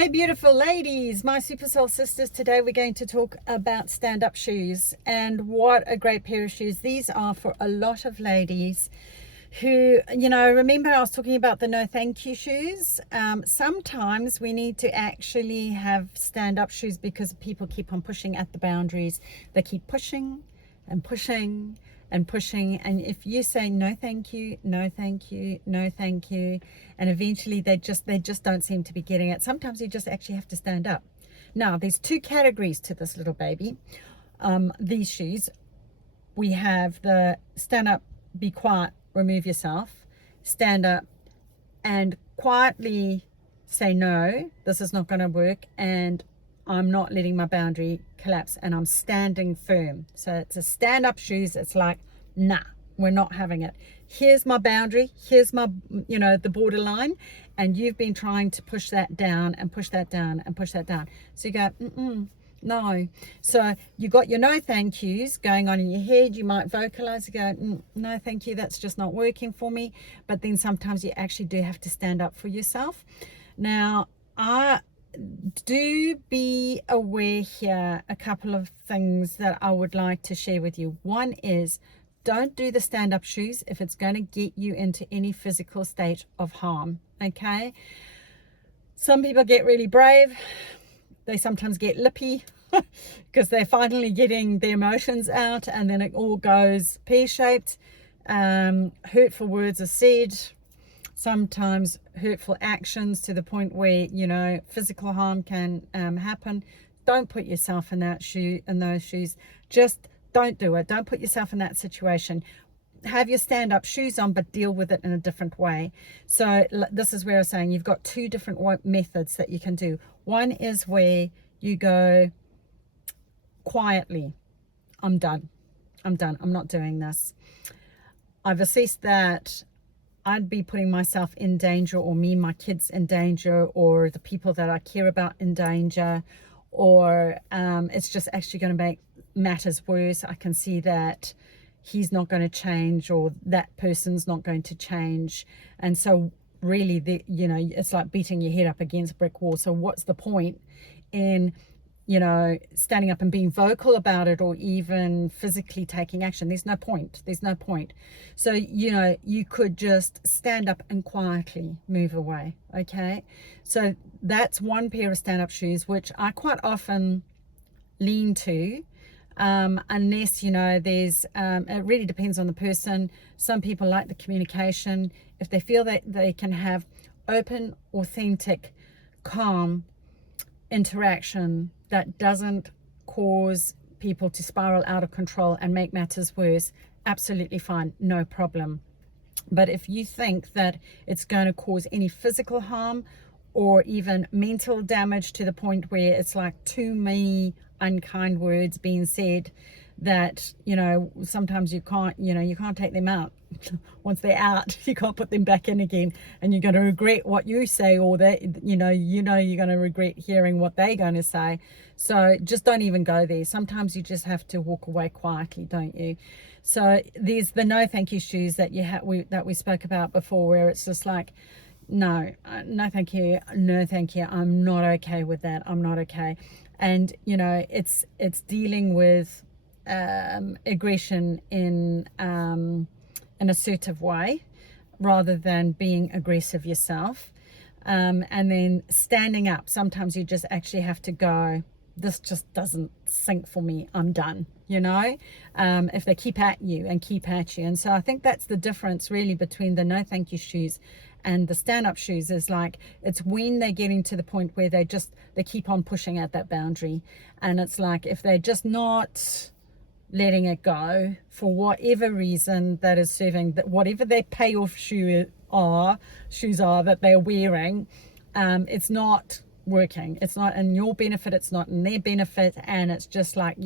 Hey beautiful ladies, my super soul sisters. Today we're going to talk about stand-up shoes, and what a great pair of shoes these are for a lot of ladies who, remember I was talking about the no thank you shoes. Sometimes we need to actually have stand-up shoes because people keep on pushing at the boundaries. They keep pushing and pushing and pushing, and if you say no thank you, no thank you, no thank you, and eventually they just don't seem to be getting it. Sometimes you just actually have to stand up. Now there's two categories to this little baby. These shoes, we have the stand up, be quiet, remove yourself, stand up and quietly say no, this is not going to work, and I'm not letting my boundary collapse, and I'm standing firm. So it's a stand-up shoes. It's like, nah, we're not having it. Here's my boundary. Here's my, the borderline. And you've been trying to push that down and push that down and push that down. So you go, no. So you got your no thank yous going on in your head. You might vocalize and go, no thank you, that's just not working for me. But then sometimes you actually do have to stand up for yourself. Now, do be aware here, a couple of things that I would like to share with you. One is, don't do the stand-up shoes if it's going to get you into any physical state of harm. Okay, some people get really brave. They sometimes get lippy because they're finally getting their emotions out, and then it all goes pear-shaped. Hurtful words are said, sometimes hurtful actions to the point where physical harm can happen. Don't put yourself in those shoes. Just don't do it. Don't put yourself in that situation. Have your stand-up shoes on, but deal with it in a different way. So this is where I'm saying you've got two different methods that you can do. One is where you go quietly, I'm done, I'm not doing this. I've assessed that I'd be putting myself in danger, or me and my kids in danger, or the people that I care about in danger, or it's just actually going to make matters worse. I can see that he's not going to change, or that person's not going to change, and so really it's like beating your head up against a brick wall. So what's the point in standing up and being vocal about it, or even physically taking action? There's no point. So you could just stand up and quietly move away. Okay, so that's one pair of stand-up shoes which I quite often lean to, unless there's it really depends on the person. Some people like the communication. If they feel that they can have open, authentic, calm interaction that doesn't cause people to spiral out of control and make matters worse, absolutely fine, no problem. But if you think that it's going to cause any physical harm or even mental damage to the point where it's like too many unkind words being said, that sometimes you can't take them out. Once they're out, you can't put them back in again, and you're going to regret what you say, or that you're going to regret hearing what they're going to say. So just don't even go there. Sometimes you just have to walk away quietly, don't you? So there's the no thank you shoes that we spoke about before, where it's just like, no thank you, no thank you, I'm not okay with that, I'm not okay. And it's dealing with aggression in an assertive way, rather than being aggressive yourself. And then standing up, sometimes you just actually have to go, this just doesn't sink for me, I'm done. If they keep at you. And so I think that's the difference really between the no thank you shoes and the stand-up shoes. Is like, it's when they're getting to the point where they keep on pushing at that boundary, and it's like, if they're just not letting it go for whatever reason that is serving, that whatever their payoff shoes are that they're wearing, it's not working. It's not in your benefit, it's not in their benefit, and it's just like,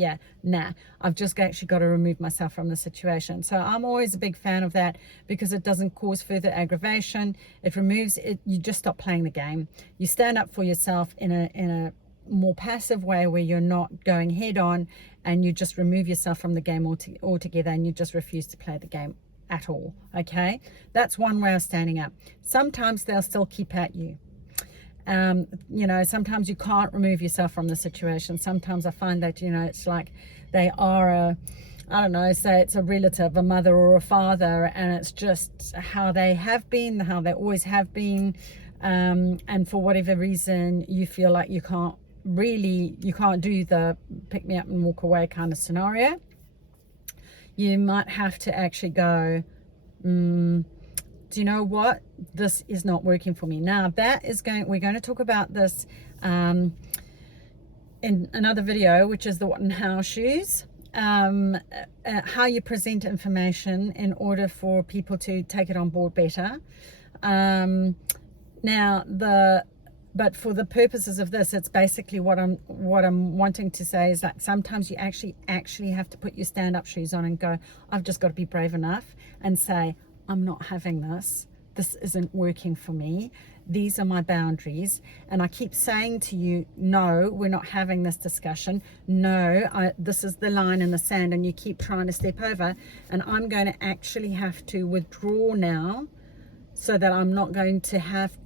I've just actually got to remove myself from the situation. So I'm always a big fan of that, because it doesn't cause further aggravation. It removes it. You just stop playing the game. You stand up for yourself in a more passive way, where you're not going head on, and you just remove yourself from the game altogether, and you just refuse to play the game at all. Okay, that's one way of standing up. Sometimes they'll still keep at you, You know, sometimes you can't remove yourself from the situation. Sometimes I find that, you know, it's like they are I don't know, say it's a relative, a mother or a father, and it's just how they have been, how they always have been, and for whatever reason you feel like you can't do the pick me up and walk away kind of scenario. You might have to actually go, do you know what, this is not working for me. Now we're going to talk about this in another video, which is the what and how shoes. How you present information in order for people to take it on board better. But for the purposes of this, it's basically what I'm wanting to say is that sometimes you actually have to put your stand-up shoes on and go, I've just got to be brave enough and say, I'm not having this. This isn't working for me. These are my boundaries. And I keep saying to you, no, we're not having this discussion. No, this is the line in the sand, and you keep trying to step over. And I'm going to actually have to withdraw now so that I'm not going to have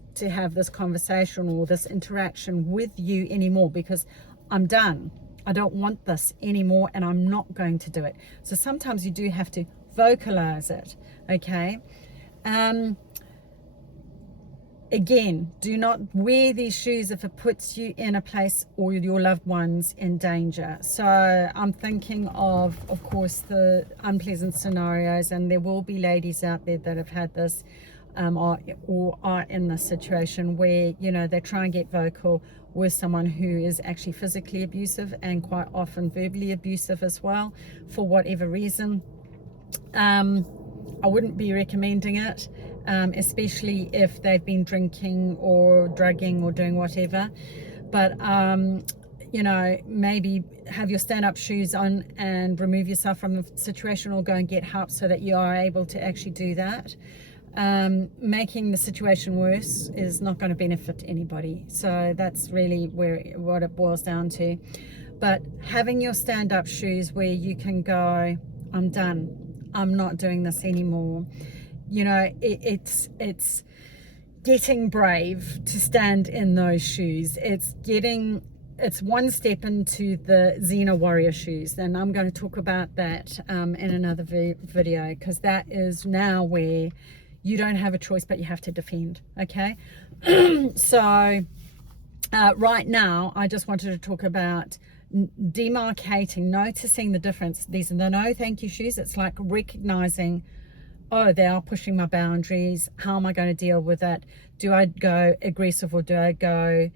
this conversation or this interaction with you anymore, because I'm done. I don't want this anymore, and I'm not going to do it. So sometimes you do have to vocalize it, okay? Again, do not wear these shoes if it puts you in a place or your loved ones in danger. So I'm thinking of course, the unpleasant scenarios, and there will be ladies out there that have had this or are in this situation where, you know, they try and get vocal with someone who is actually physically abusive and quite often verbally abusive as well, for whatever reason. I wouldn't be recommending it, especially if they've been drinking or drugging or doing whatever. But you know, maybe have your stand-up shoes on and remove yourself from the situation, or go and get help so that you are able to actually do that. Making the situation worse is not going to benefit anybody. So that's really what it boils down to. But having your stand-up shoes where you can go, I'm done. I'm not doing this anymore. You know, it's getting brave to stand in those shoes. It's one step into the Xena warrior shoes, and I'm going to talk about that in another video, because that is now where you don't have a choice, but you have to defend, okay? So right now I just wanted to talk about demarcating, noticing the difference. These are the no thank you shoes. It's like recognizing, oh, they are pushing my boundaries. How am I going to deal with it? Do I go aggressive or do I go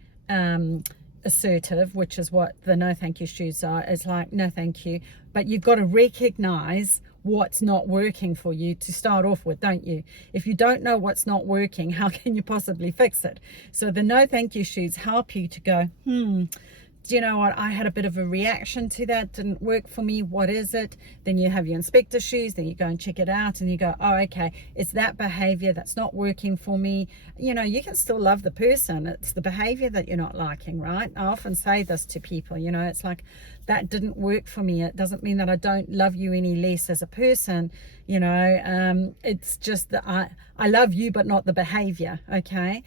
assertive, which is what the no thank you shoes are. It's like, no thank you. But you've got to recognize what's not working for you to start off with, don't you? If you don't know what's not working, how can you possibly fix it? So the no thank you shoes help you to go, do you know what, I had a bit of a reaction to that, didn't work for me, what is it? Then you have your inspector shoes, then you go and check it out, and you go, oh, okay, it's that behavior that's not working for me. You know, you can still love the person, it's the behavior that you're not liking, right? I often say this to people, you know, it's like, that didn't work for me. It doesn't mean that I don't love you any less as a person, you know. It's just that I love you, but not the behavior, okay?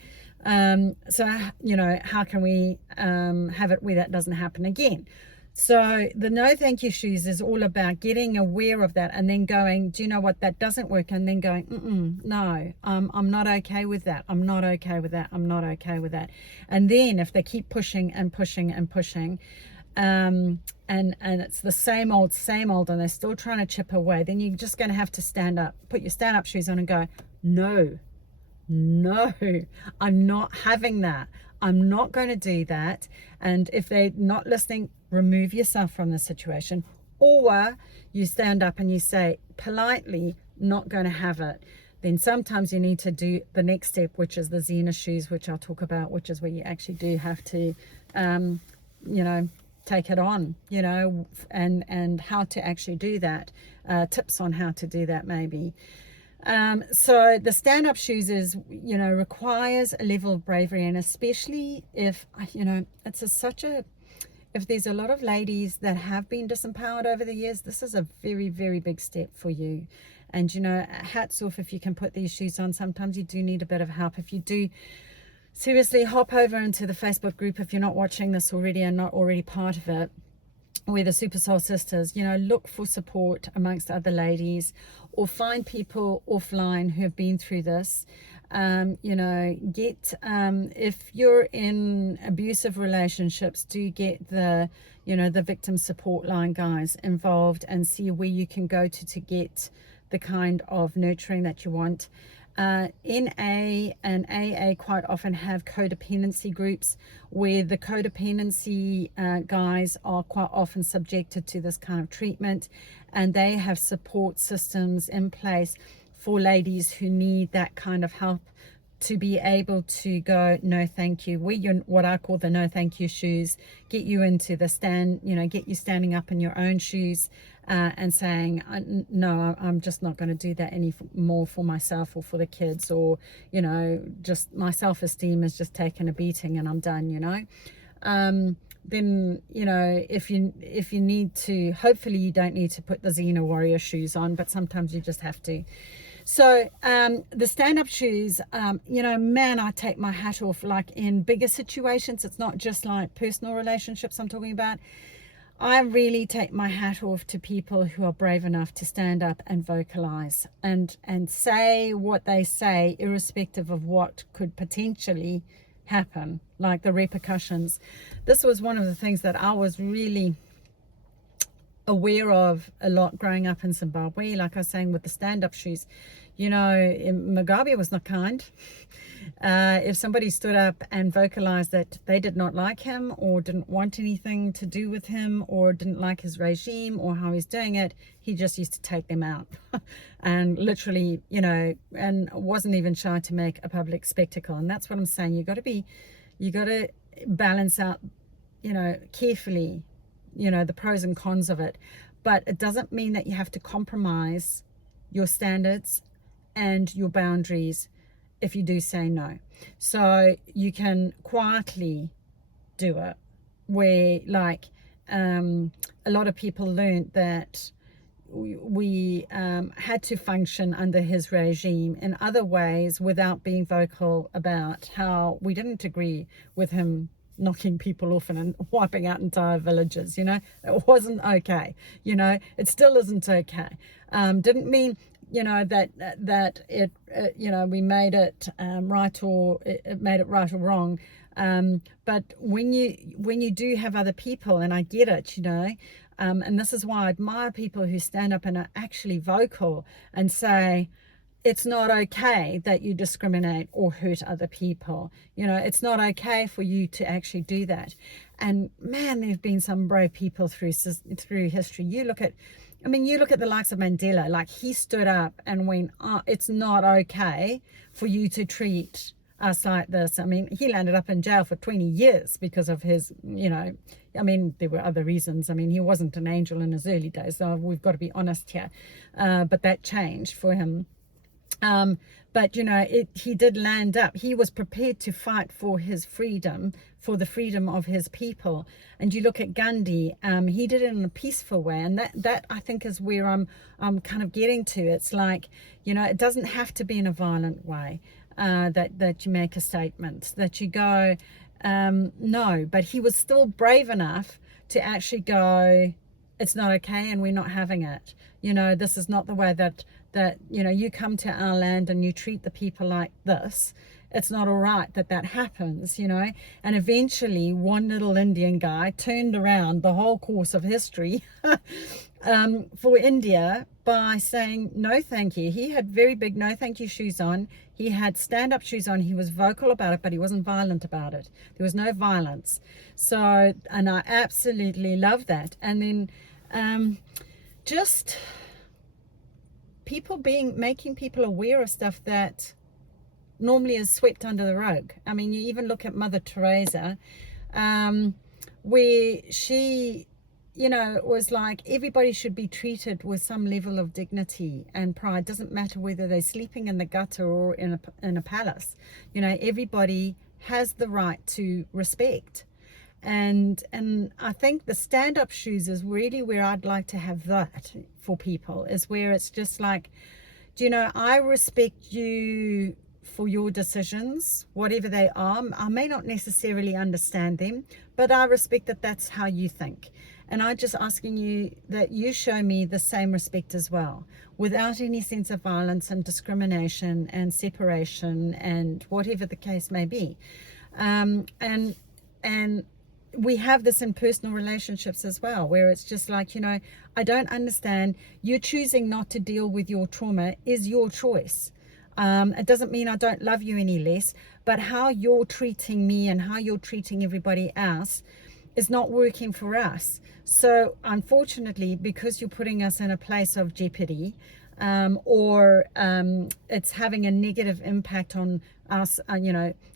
So, you know, how can we have it where that doesn't happen again? So the no thank you shoes is all about getting aware of that, and then going, do you know what, that doesn't work, and then going, no, I'm not okay with that, I'm not okay with that, I'm not okay with that. And then if they keep pushing and pushing and pushing, and it's the same old, and they're still trying to chip away, then you're just going to have to stand up, put your stand-up shoes on and go, no, I'm not having that. I'm not going to do that. And if they're not listening, remove yourself from the situation, or you stand up and you say politely, not going to have it. Then sometimes you need to do the next step, which is the Xena shoes, which I'll talk about, which is where you actually do have to, you know, take it on, you know, and how to actually do that, tips on how to do that maybe. So the stand-up shoes is, you know, requires a level of bravery, and especially if, you know, if there's a lot of ladies that have been disempowered over the years, this is a very, very big step for you. And, you know, hats off if you can put these shoes on. Sometimes you do need a bit of help. If you do seriously, hop over into the Facebook group if you're not watching this already and not already part of it. We're the Super Soul Sisters. Look for support amongst other ladies, or find people offline who have been through this. If you're in abusive relationships, do get the victim support line guys involved, and see where you can go to get the kind of nurturing that you want. NA and AA quite often have codependency groups, where the codependency guys are quite often subjected to this kind of treatment, and they have support systems in place for ladies who need that kind of help to be able to go, no thank you. What I call the no thank you shoes, get you into the stand, get you standing up in your own shoes, and saying, no, I'm just not going to do that anymore for myself or for the kids, or just my self-esteem is just taken a beating and I'm done. Then if you need to, hopefully you don't need to put the Xena warrior shoes on, but sometimes you just have to. So the stand-up shoes, man, I take my hat off. Like in bigger situations, it's not just like personal relationships I'm talking about. I really take my hat off to people who are brave enough to stand up and vocalize and say what they say, irrespective of what could potentially happen, like the repercussions. This was one of the things that I was really aware of a lot growing up in Zimbabwe. Like I was saying with the stand-up shoes, Mugabe was not kind. If somebody stood up and vocalized that they did not like him, or didn't want anything to do with him, or didn't like his regime or how he's doing it, he just used to take them out and literally, and wasn't even shy to make a public spectacle. And that's what I'm saying. You got to balance out, carefully, the pros and cons of it. But it doesn't mean that you have to compromise your standards and your boundaries if you do say no. So you can quietly do it, where a lot of people learned that we had to function under his regime in other ways without being vocal about how we didn't agree with him knocking people off and wiping out entire villages. It wasn't okay. It still isn't okay. Didn't mean that it we made it right, or it made it right or wrong. But when you do have other people, and I get it, and this is why I admire people who stand up and are actually vocal and say, it's not okay that you discriminate or hurt other people. It's not okay for you to actually do that. And man, there have been some brave people through history. You look at the likes of Mandela. Like, he stood up and went, it's not okay for you to treat us like this. He landed up in jail for 20 years because of his, there were other reasons. He wasn't an angel in his early days, so we've got to be honest here. But that changed for him. But he did land up. He was prepared to fight for his freedom, for the freedom of his people. And you look at Gandhi, he did it in a peaceful way, and that I think is where I'm kind of getting to. It's like, it doesn't have to be in a violent way, that you make a statement, that you go, no. But he was still brave enough to actually go, it's not okay, and we're not having it. This is not the way that you come to our land and you treat the people like this. It's not all right that happens, And eventually one little Indian guy turned around the whole course of history for India by saying no thank you. He had very big no thank you shoes on. He had stand-up shoes on. He was vocal about it, but he wasn't violent about it. There was no violence. So, and I absolutely love that. And then just making people aware of stuff that normally is swept under the rug. You even look at Mother Teresa, where she, was like, everybody should be treated with some level of dignity and pride. Doesn't matter whether they're sleeping in the gutter or in a palace. Everybody has the right to respect. And I think the stand-up shoes is really where I'd like to have that for people, is where it's just like, I respect you for your decisions, whatever they are. I may not necessarily understand them, but I respect that that's how you think. And I'm just asking you that you show me the same respect as well, without any sense of violence and discrimination and separation and whatever the case may be. And we have this in personal relationships as well, where it's just like, I don't understand. You choosing not to deal with your trauma is your choice. It doesn't mean I don't love you any less, but how you're treating me and how you're treating everybody else is not working for us. So unfortunately, because you're putting us in a place of jeopardy, or it's having a negative impact on us,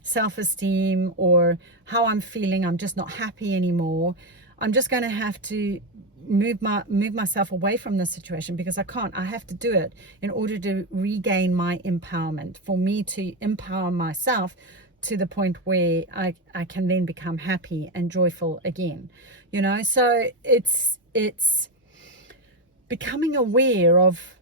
self-esteem, or how I'm feeling, I'm just not happy anymore, I'm just going to have to move myself away from this situation, because I have to do it in order to regain my empowerment, for me to empower myself to the point where I can then become happy and joyful again. So it's becoming aware of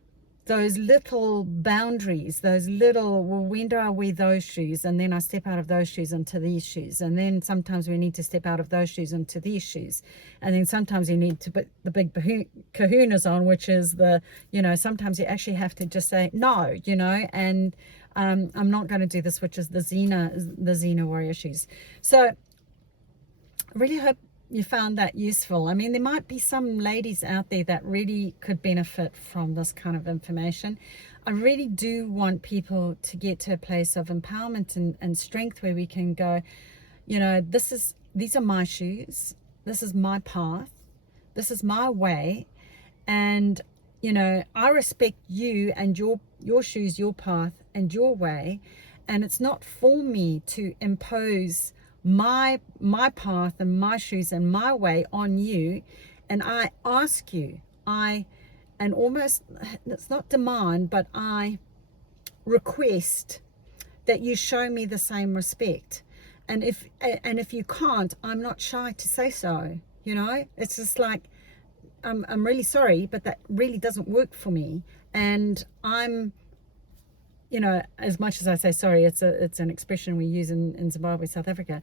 those little boundaries, those little, well, when do I wear those shoes? And then I step out of those shoes into these shoes. And then sometimes we need to step out of those shoes into these shoes. And then sometimes you need to put the big kahunas on, which is sometimes you actually have to just say no, and I'm not going to do this, which is the Xena warrior shoes. So I really hope you found that useful. I mean, there might be some ladies out there that really could benefit from this kind of information. I really do want people to get to a place of empowerment and strength, where we can go, these are my shoes, this is my path, this is my way, and I respect you and your shoes, your path and your way, and it's not for me to impose my path and my shoes and my way on you. And I ask you, and almost, it's not demand, but I request that you show me the same respect. And if you can't, I'm not shy to say so. It's just like, I'm really sorry, but that really doesn't work for me. And I'm, as much as I say sorry, it's an expression we use in Zimbabwe, South Africa.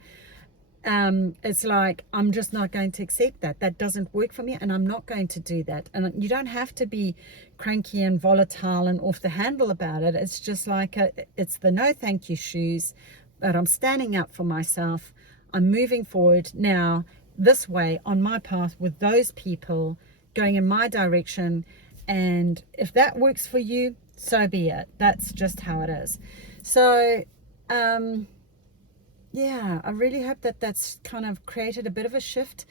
It's like, I'm just not going to accept that. That doesn't work for me, and I'm not going to do that. And you don't have to be cranky and volatile and off the handle about it. It's just like, it's the no thank you shoes, but I'm standing up for myself. I'm moving forward now this way on my path with those people going in my direction. And if that works for you, so be it. That's just how it is. So I really hope that that's kind of created a bit of a shift.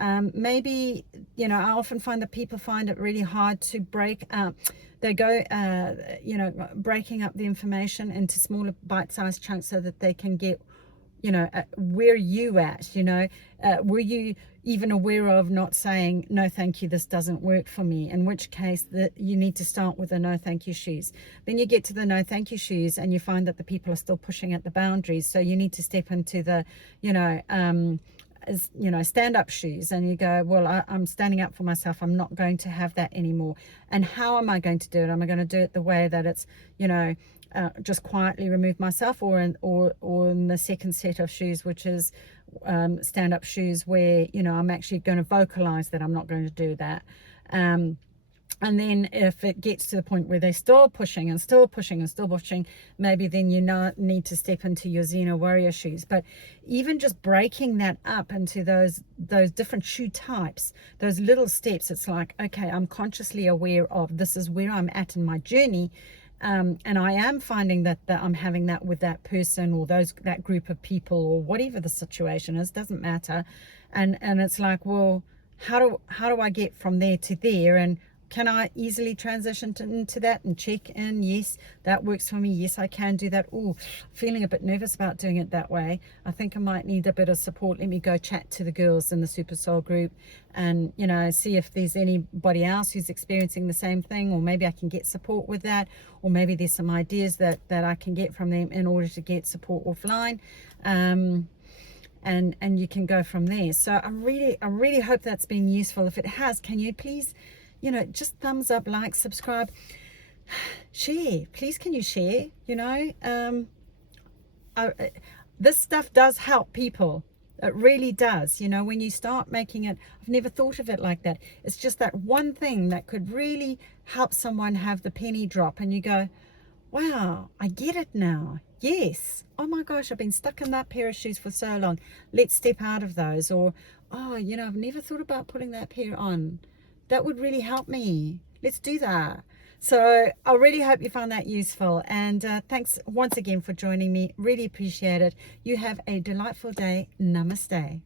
Maybe, I often find that people find it really hard to break up. They go, breaking up the information into smaller bite-sized chunks so that they can get, where are you at? Were you even aware of not saying, no, thank you, this doesn't work for me? In which case you need to start with the no, thank you shoes. Then you get to the no, thank you shoes, and you find that the people are still pushing at the boundaries. So you need to step into the, stand up shoes, and you go, well, I'm standing up for myself. I'm not going to have that anymore. And how am I going to do it? Am I going to do it the way that it's, just quietly remove myself, or in the second set of shoes, which is stand up shoes, where I'm actually going to vocalize that I'm not going to do that. And then if it gets to the point where they're still pushing and still pushing and still pushing, maybe then you need to step into your Xena warrior shoes. But even just breaking that up into those different shoe types, those little steps, it's like, okay, I'm consciously aware of, this is where I'm at in my journey. And I am finding that I'm having that with that person, or that group of people, or whatever the situation is, doesn't matter. And it's like, well, how do I get from there to there? And can I easily transition into that and check in? Yes, that works for me. Yes, I can do that. Oh, feeling a bit nervous about doing it that way. I think I might need a bit of support. Let me go chat to the girls in the Super Soul group and, see if there's anybody else who's experiencing the same thing, or maybe I can get support with that, or maybe there's some ideas that I can get from them in order to get support offline. And you can go from there. So I really hope that's been useful. If it has, can you please, just thumbs up, like, subscribe, share. Please, can you share? this stuff does help people. It really does. You know, when you start making it, I've never thought of it like that. It's just that one thing that could really help someone have the penny drop, and you go, wow, I get it now. Yes. Oh my gosh, I've been stuck in that pair of shoes for so long. Let's step out of those. Or, oh, you know, I've never thought about putting that pair on. That would really help me. Let's do that. So I really hope you found that useful. And thanks once again for joining me. Really appreciate it. You have a delightful day. Namaste.